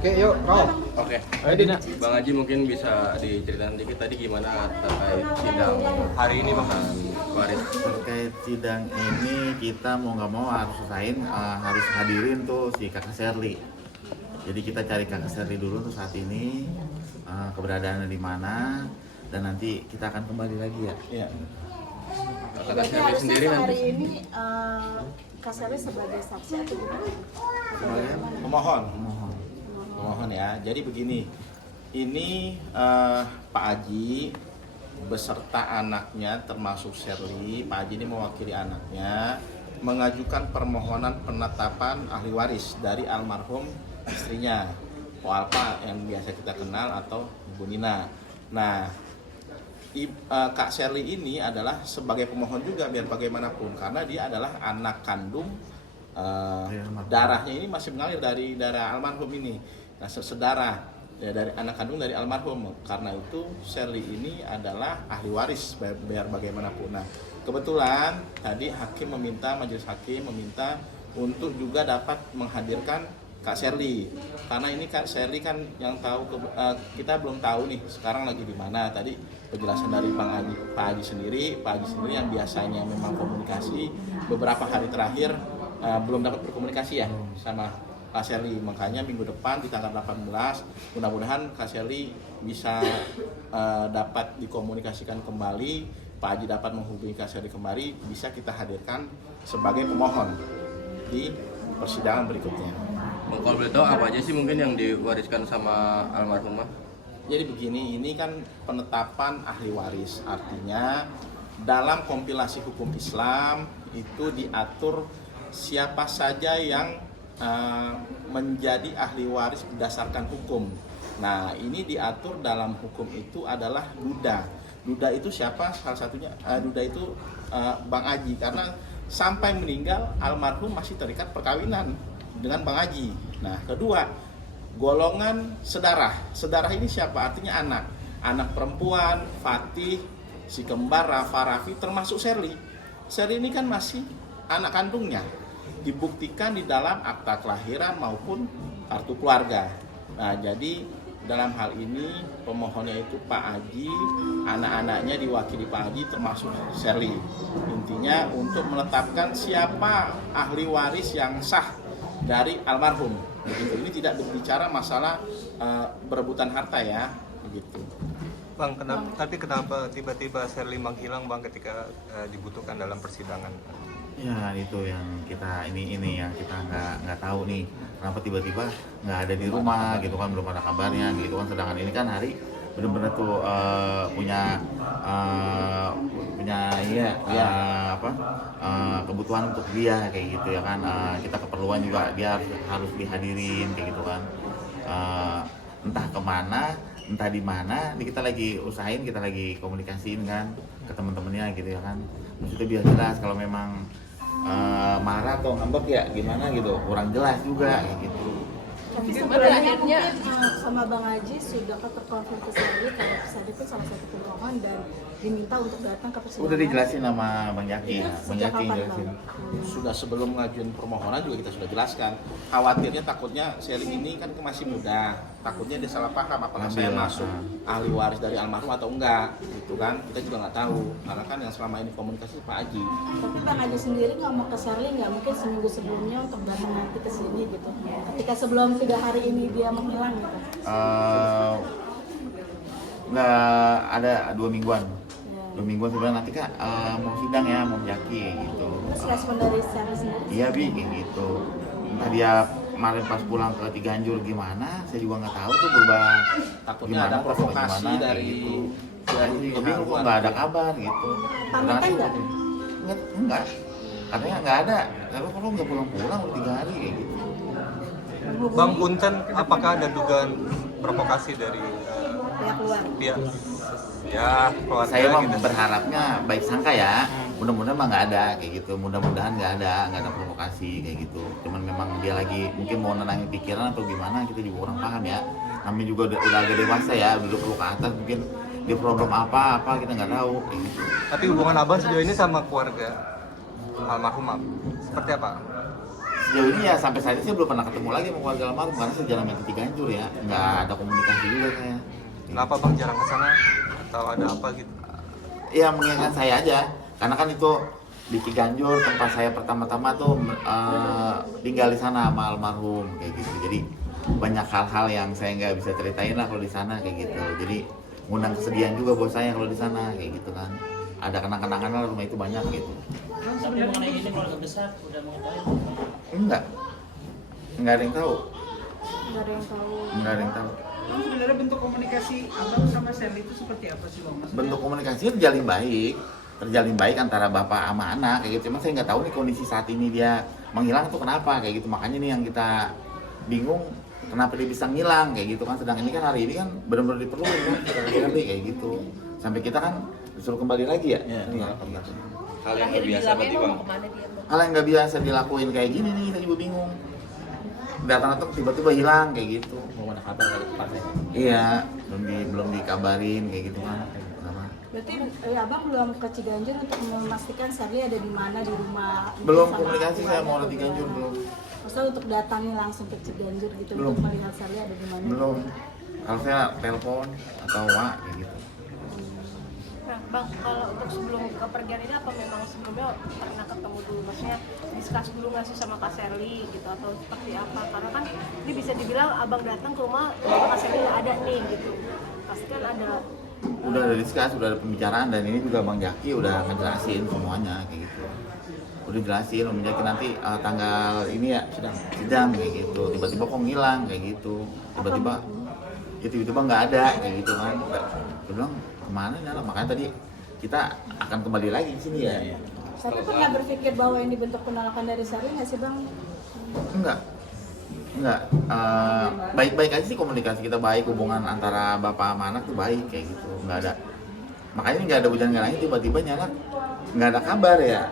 Oke, yuk, roll. Oke. Ayo Dina. Bang Haji mungkin bisa diceritain dikit tadi gimana terkait sidang hari ini Bang Waris. Terkait sidang ini kita mau nggak mau harus harus hadirin tuh si kakak Sherly. Jadi kita cari kakak Sherly dulu untuk saat ini keberadaannya di mana, dan nanti kita akan kembali lagi ya. Iya. Kakak Jadi Sherly harusnya sendiri nanti hari ini Kak Sherly sebagai saksi atau gimana? Pemohon. Mohon Ya. Jadi begini, ini Pak Haji beserta anaknya termasuk Sherly. Pak Haji ini mewakili anaknya mengajukan permohonan penetapan ahli waris dari almarhum istrinya, Po Alpa yang biasa kita kenal atau Ibu Nina. Nah, Kak Sherly ini adalah sebagai pemohon juga biar bagaimanapun, karena dia adalah anak kandung, darahnya ini masih mengalir dari darah almarhum ini. Nah, sedarah ya, dari anak kandung dari almarhum. Karena itu Sherly ini adalah ahli waris biar bagaimanapun. Nah, kebetulan tadi majelis hakim meminta untuk juga dapat menghadirkan Kak Sherly, karena ini Kak Sherly kan yang tahu kita belum tahu nih sekarang lagi di mana. Tadi penjelasan dari Pak Haji sendiri yang biasanya memang komunikasi beberapa hari terakhir belum dapat berkomunikasi ya sama Kak Sherly. Makanya minggu depan di tanggal 18 mudah-mudahan Kak Sherly bisa dapat dikomunikasikan kembali, Pak Haji dapat menghubungi Kak Sherly kembali, bisa kita hadirkan sebagai pemohon di persidangan berikutnya. Kalau boleh tahu apa aja sih mungkin yang diwariskan sama almarhumah? Jadi begini, ini kan penetapan ahli waris, artinya dalam kompilasi hukum Islam itu diatur siapa saja yang menjadi ahli waris berdasarkan hukum. Nah, ini diatur dalam hukum itu adalah duda. Duda itu siapa? Salah satunya duda itu Bang Haji, karena sampai meninggal almarhum masih terikat perkawinan dengan Bang Haji. Nah, kedua, golongan sedarah. Sedarah ini siapa? Artinya anak. Anak perempuan, Fatih, si kembar, Raffi, termasuk Sherly. Sherly ini kan masih anak kandungnya. Dibuktikan di dalam akta kelahiran maupun kartu keluarga. Nah, jadi dalam hal ini pemohonnya itu Pak Haji, anak-anaknya diwakili Pak Haji termasuk Sherly. Intinya untuk menetapkan siapa ahli waris yang sah dari almarhum. Begitu. Ini tidak berbicara masalah berebutan harta ya, begitu. Bang, kenapa tiba-tiba Sherly menghilang Bang ketika dibutuhkan dalam persidangan? Ya itu yang kita ini yang kita nggak tahu nih, kenapa tiba-tiba nggak ada di rumah gitu kan, belum ada kabarnya gitu kan. Sedangkan ini kan hari benar-benar tuh punya kebutuhan untuk dia kayak gitu ya kan. Kita keperluan juga dia harus dihadirin kayak gitu kan. Entah kemana, entah di mana, ini kita lagi usahain, kita lagi komunikasiin kan ke teman-temannya gitu ya kan. Maksudnya biar jelas kalau memang marah atau ngambek ya gimana gitu, kurang jelas juga kayak gitu. Sebenarnya mungkin sama Bang Haji sudah terkonfirmasi Sherly kalau Sherly itu salah satu pemohon dan diminta untuk datang ke persidangan. Udah dijelasin sama Bang Yaki ya, Bang Sejak Yaki kapan, jelasin. Bang? Sudah sebelum mengajukan permohonan juga kita sudah jelaskan. Khawatirnya takutnya Sherly ini kan masih muda, takutnya dia salah paham apakah saya masuk ahli waris dari almarhum atau enggak, gitu kan? Kita juga nggak tahu, karena kan yang selama ini komunikasi Pak Haji. Tapi Bang Haji sendiri ngomong ke Sherly nggak mungkin seminggu sebelumnya untuk datang nanti ke sini gitu. Ketika sebelum 3 hari ini dia menghilang gitu. Nggak ada 2 mingguan. Ya. 2 mingguan sebenarnya nanti Kak mau sidang ya, mau Yaki gitu. Terus respon dari Sherly sendiri? Iya Bi, kayak gitu. Entah dia kemarin pas pulang ke Ciganjur gimana, saya juga nggak tahu tuh berubah. Takutnya Gimana, ada atau provokasi gimana, dari kayak gitu. dari Tapi kok nggak ada kabar gitu. Pamitan nggak? Enggak. Katanya nggak ada. Tapi kalau nggak pulang-pulang udah 3 hari kayak gitu. Bang Punten, apakah ada dugaan provokasi dari Pihak luar. pihak ya keluarga Saya mah gitu? berharapnya baik sangka ya. Mudah-mudahan mah nggak ada kayak gitu. Mudah-mudahan nggak ada provokasi kayak gitu. Cuman memang dia lagi mungkin mau nenangin pikiran atau gimana, kita juga kurang paham ya. Namanya juga udah agak dewasa ya, duduk ke atas mungkin dia problem apa kita nggak tahu kayak gitu. Tapi hubungan abang sejauh ini sama keluarga almarhum seperti apa? sejauh ini ya sampai saat ini saya belum pernah ketemu lagi sama keluarga almarhum karena saya jarang main Ciganjur ya, nggak ada komunikasi juga saya. Kenapa bang jarang ke sana? Atau ada apa gitu? Ya mengingat saya aja, karena kan itu di Ciganjur tempat saya pertama-tama tuh tinggal di sana sama almarhum kayak gitu. Jadi banyak hal-hal yang saya nggak bisa ceritain lah kalau di sana kayak gitu. Jadi ngundang kesedihan juga buat saya kalau di sana kayak gitu kan. Ada kenang-kenangan lah rumah itu banyak gitu. Tapi mengenai ini keluarga besar udah mengetahui? Enggak ada yang tahu. Nggak ada yang tahu. Nggak ada yang tahu. Bang, sebenarnya bentuk komunikasi Abang sama Sherly itu seperti apa sih Bang? Maksudnya? Bentuk komunikasi terjalin baik antara bapak sama anak kayak gitu. Cuma saya nggak tahu nih kondisi saat ini dia menghilang tuh kenapa kayak gitu. Makanya nih yang kita bingung kenapa dia bisa ngilang kayak gitu kan. Sedang ini kan hari ini kan benar-benar diperlukan kan kayak gitu. Sampai kita kan disuruh kembali lagi ya. Iya. Hal yang nggak biasa berarti bang. Hal yang nggak biasa dilakuin kayak gini nih, kita juga bingung. Datang-datang tiba-tiba hilang kayak gitu. Mau ada kabar kali tepatnya. Iya, belum dikabarin kayak gitu kan. Kenapa? Berarti abang belum ke Ciganjur untuk memastikan Sherly ada di mana di rumah? Belum sama komunikasi saya mau keluarga di Ciganjur atau belum. gimana? Maksudnya untuk datangi langsung ke Ciganjur gitu Belum. untuk melihat Sherly ada di mana? Belum. Kalau saya telepon atau WA kayak gitu. Nah, Bang, kalau untuk sebelum kepergian ini apa memang sebelumnya pernah ketemu dulu? Maksudnya diskus dulu nggak sih sama Kak Sherly gitu atau seperti apa? Karena kan ini bisa dibilang abang datang ke rumah Kak Sherly nggak ada nih gitu. Pasti kan ada. Udah ada diskus, udah ada pembicaraan dan ini juga Bang Jaki udah ngejelasin semuanya kayak gitu. Udah jelasin Om Jaki nanti tanggal ini ya sidang kayak gitu. Tiba-tiba kok ngilang kayak gitu. Tiba-tiba nggak ada kayak gitu kan. Dia bilang kemana nih anak? Makanya tadi kita akan kembali lagi di sini ya. Tapi pernah berpikir bahwa ini bentuk penolakan dari Sherly nggak sih Bang? Enggak. Baik-baik aja sih komunikasi kita baik, hubungan antara bapak sama anak tuh baik kayak gitu. Nggak ada. Makanya ini nggak ada hujan nggak langit, tiba-tiba nyala nggak ada kabar ya.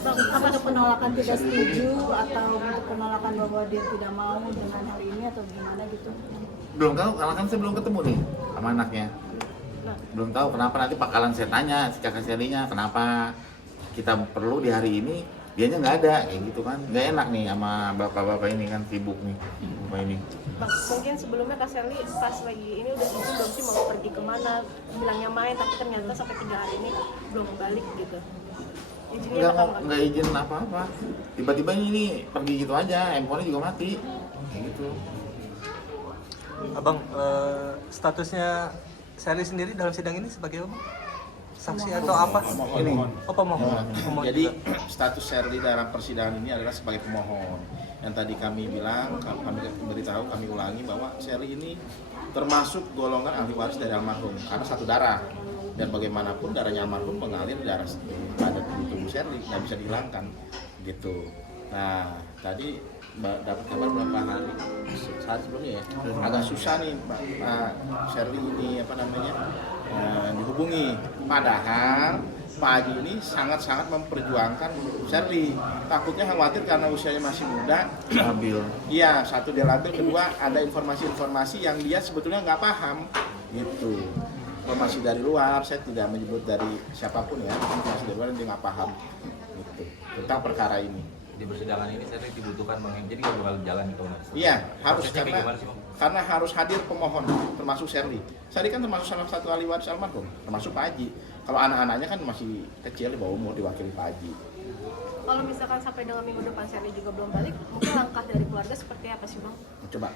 Bang, apakah penolakan tidak setuju atau bentuk penolakan bahwa dia tidak mau dengan hal ini atau gimana gitu? Belum tahu karena kan saya belum ketemu nih sama anaknya. Belum tahu kenapa, nanti bakalan saya tanya si kakak Sherly-nya kenapa kita perlu di hari ini dianya nggak ada kayak gitu kan. Nggak enak nih sama bapak-bapak ini kan, sibuk nih bapak ini. Bang, mungkin sebelumnya Kak Sherly pas lagi ini udah mungkin belum sih mau pergi kemana, bilangnya main tapi ternyata sampai 3 hari ini belum balik gitu. Izinnya Nggak izin apa-apa. Tiba-tiba ini pergi gitu aja, handphonenya juga mati kayak gitu. Abang, statusnya Sherly sendiri dalam sidang ini sebagai apa? Saksi atau apa? Ini. Oh, pemohon. Pemohon Jadi juga. status Sherly dalam persidangan ini adalah sebagai pemohon. Yang tadi kami bilang, kami beritahu, kami ulangi bahwa Sherly ini termasuk golongan ahli waris dari almarhum karena satu darah. Dan bagaimanapun darahnya almarhum mengalir darah ada di tubuh Sherly, nggak bisa dihilangkan gitu. Nah tadi dapat kabar berapa hari saat sebelumnya ya, agak susah nih Pak Sherly ini dihubungi. Padahal Pak Haji ini sangat-sangat memperjuangkan Sherly. Takutnya khawatir karena usianya masih muda. Stabil. Iya, satu dia labil, kedua ada informasi-informasi yang dia sebetulnya nggak paham gitu. Informasi dari luar, saya tidak menyebut dari siapapun ya, informasi dari luar yang dia nggak paham gitu, tentang perkara ini. Di persidangan ini saya dibutuhkan bang, jadi nggak bakal jalan gitu mas. Iya, harus Prosesnya kayak gimana sih, Bang? karena harus hadir pemohon, termasuk Sherly. Sherly kan termasuk salah satu ahli waris almarhum, termasuk Pak Haji. Kalau anak-anaknya kan masih kecil, di bawah umur, diwakili Pak Haji. kalau misalkan sampai dengan minggu depan Sherly juga belum balik, mungkin langkah dari keluarga seperti apa sih Bang? Coba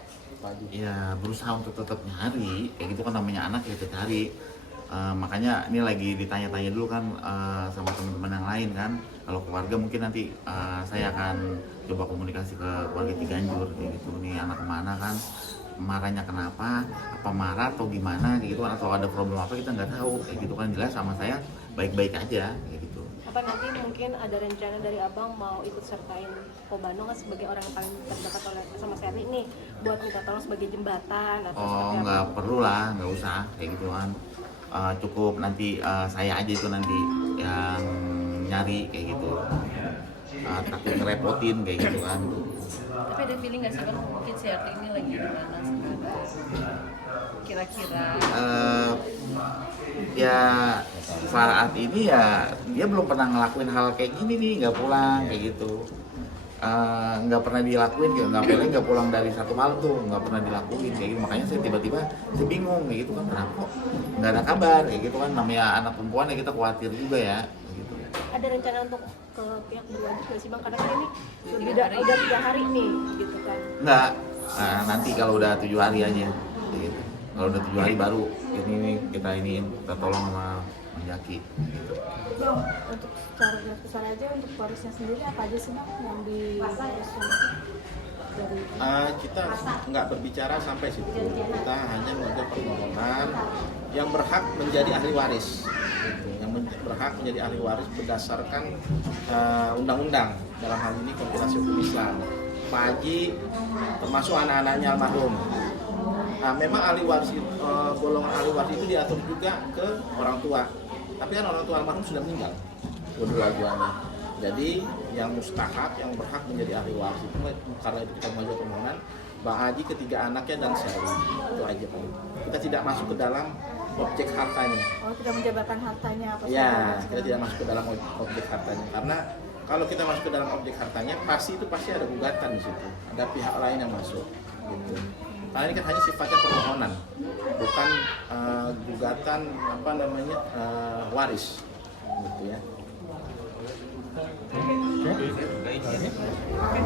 Pak Haji. Ya berusaha untuk tetap nyari kayak gitu kan, namanya anak ya kita cari. Makanya ini lagi ditanya-tanya dulu kan sama teman-teman yang lain kan. Kalau keluarga mungkin nanti saya akan coba komunikasi ke keluarga Ciganjur kayak gitu. Nih anak kemana kan, marahnya kenapa, apa marah atau gimana kayak gitu kan, atau ada problem apa kita nggak tahu kayak gitu kan. Jelas sama saya baik-baik aja kayak gitu. Apa nanti mungkin ada rencana dari abang mau ikut sertain Ko Bandung kan sebagai orang yang paling terdekat sama Sherly nih, buat minta tolong sebagai jembatan atau Oh seperti apa? nggak perlu lah, nggak usah kayak gitu kan. Cukup nanti saya aja itu nanti yang nyari kayak gitu. Takut ngerepotin kayak gitu kan. Tapi ada feeling nggak sih Bang, mungkin si Arti ini lagi di mana sekarang? Kira-kira Ya saat ini ya dia belum pernah ngelakuin hal kayak gini nih, nggak pulang kayak gitu. nggak pernah dilakuin gitu, nggak pulang dari satu malam tuh nggak pernah dilakuin kayak gitu. Makanya saya tiba-tiba saya bingung kayak gitu kan, kenapa kok nggak ada kabar kayak gitu kan, namanya anak perempuan ya kita khawatir juga ya gitu. Ada rencana untuk ke pihak berwajib nggak sih bang? Karena kan ini udah 3 hari nih gitu kan. Nggak, nanti kalau udah 7 hari aja gitu. Kalau udah 7 hari baru kita tolong sama Jaki gitu. Bang, untuk secara garis besar aja untuk polisnya sendiri apa aja sih bang yang di dari Kita nggak berbicara sampai situ, kita hanya mengajukan permohonan yang berhak menjadi ahli waris, gitu. Yang berhak menjadi ahli waris berdasarkan undang-undang, dalam hal ini kompilasi hukum Islam. Pak Haji termasuk anak-anaknya almarhum. Memang ahli waris, golongan ahli waris itu diatur juga ke orang tua, tapi kan orang tua almarhum sudah meninggal kedua-duanya. Jadi yang mustahak, yang berhak menjadi ahli waris itu, karena itu kita mengajukan permohonan Mbak Haji, ketiga anaknya dan Sherly. Itu aja Pak. Kita tidak masuk ke dalam objek hartanya. Oh, tidak menjabarkan hartanya apa Ya, kita tidak masuk ke dalam objek hartanya, karena kalau kita masuk ke dalam objek hartanya pasti ada gugatan di situ, ada pihak lain yang masuk gitu. Karena ini kan hanya sifatnya permohonan, bukan gugatan waris gitu ya.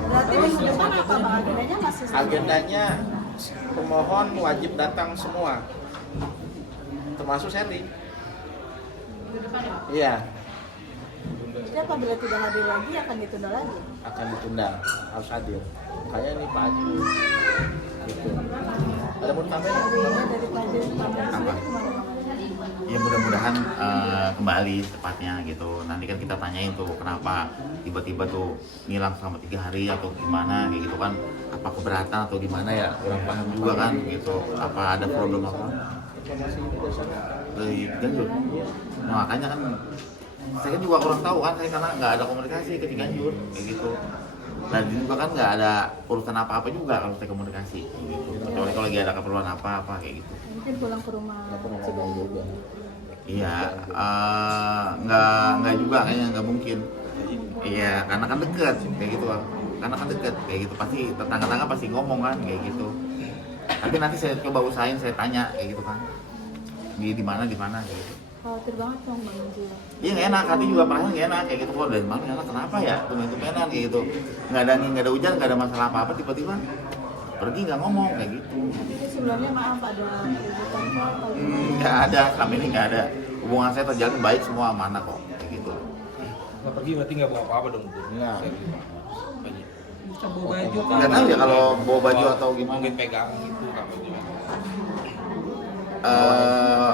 Berarti minggu depan apa bang agendanya masih sama? Agendanya pemohon wajib datang semua, termasuk Sherly. Iya, Jadi apabila tidak hadir lagi akan ditunda lagi? akan ditunda, harus hadir. Kayak ini Pak Haji gitu. Ada mau tambahin? Jadinya dari pelajaran sendiri kemana bang? Ya mudah-mudahan kembali secepatnya gitu. Nanti kan kita tanyain tuh kenapa tiba-tiba tuh ngilang selama 3 hari atau gimana kayak gitu kan, apa keberatan atau gimana ya, kurang paham juga kan gitu, apa ada problem apa dari Ganjur. Nah, makanya kan saya kan juga kurang tahu kan, saya karena nggak ada komunikasi ke Ganjur kayak gitu. Dan juga kan nggak ada urusan apa-apa juga kalau saya komunikasi gitu. Kecuali kalau lagi ada keperluan apa-apa kayak gitu. Mungkin pulang ke rumah Cibang juga. Iya, nggak juga kayaknya, nggak mungkin. Iya, karena kan deket kayak gitu, karena kan deket kayak gitu, pasti tetangga-tetangga pasti ngomong kan kayak gitu. Tapi nanti saya coba usahain, saya tanya kayak gitu kan, di mana kayak gitu. Khawatir banget dong bang Jiwa. Iya nggak enak, hati juga perasaan nggak enak kayak gitu. Kok dari mana enak, kenapa ya tumen-tumenan kayak gitu, nggak ada angin, nggak ada hujan, nggak ada masalah apa-apa, tiba-tiba pergi nggak ngomong kayak gitu. Jadi sebelumnya maaf ada keributan kok atau gimana? Nggak ada, selama ini nggak ada. Hubungan saya terjalin baik semua, amanah kok kayak gitu. Nggak pergi berarti nggak bawa apa-apa dong? Nah, Bisa bawa baju apa? Nggak tahu ya kalau bawa baju atau gimana. Mungkin pegang gitu apa gimana?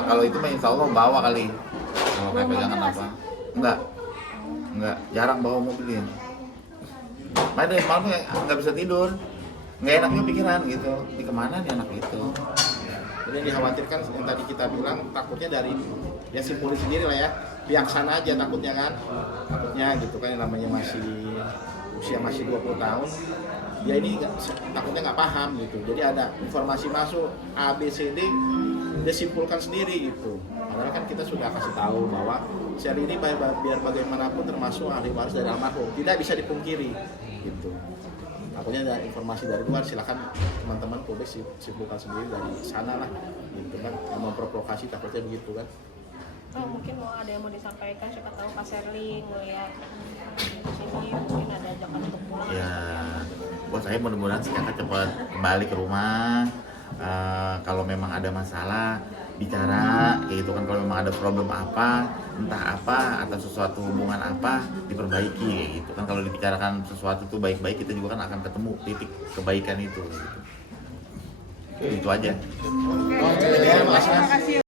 Kalau itu mah insya Allah bawa kali. Kalau kayak pegangan apa? Enggak, jarang bawa mobilnya. Main dari malam nggak bisa tidur, nggak enak juga pikiran gitu. Di kemana nih anak itu? jadi yang dikhawatirkan yang tadi kita bilang, takutnya dari ya simpulin sendiri lah ya, pihak sana aja takutnya kan, gitu kan, yang namanya usia masih 20 tahun, ya ini takutnya nggak paham gitu. Jadi ada informasi masuk A, B, C, D, dia simpulkan sendiri gitu. Padahal kan kita sudah kasih tahu bahwa Sherly ini biar bagaimanapun termasuk ahli waris dari almarhum, tidak bisa dipungkiri gitu. Takutnya ada informasi dari luar, silakan teman-teman publik simpulkan sendiri dari sana lah gitu kan, memprovokasi takutnya begitu kan. Mungkin ada yang mau disampaikan, siapa tahu Kak Sherly ngeliat di sini mungkin ada ajakan untuk pulang. Ya, buat saya mudah-mudahan si kakak cepat kembali ke rumah. Kalau memang ada masalah bicara kayak gitu kan, kalau memang ada problem apa, entah apa atau sesuatu hubungan apa, diperbaiki kayak gitu kan. Kalau dibicarakan sesuatu tuh baik-baik, kita juga kan akan ketemu titik kebaikan itu gitu. Itu aja. Terima kasih.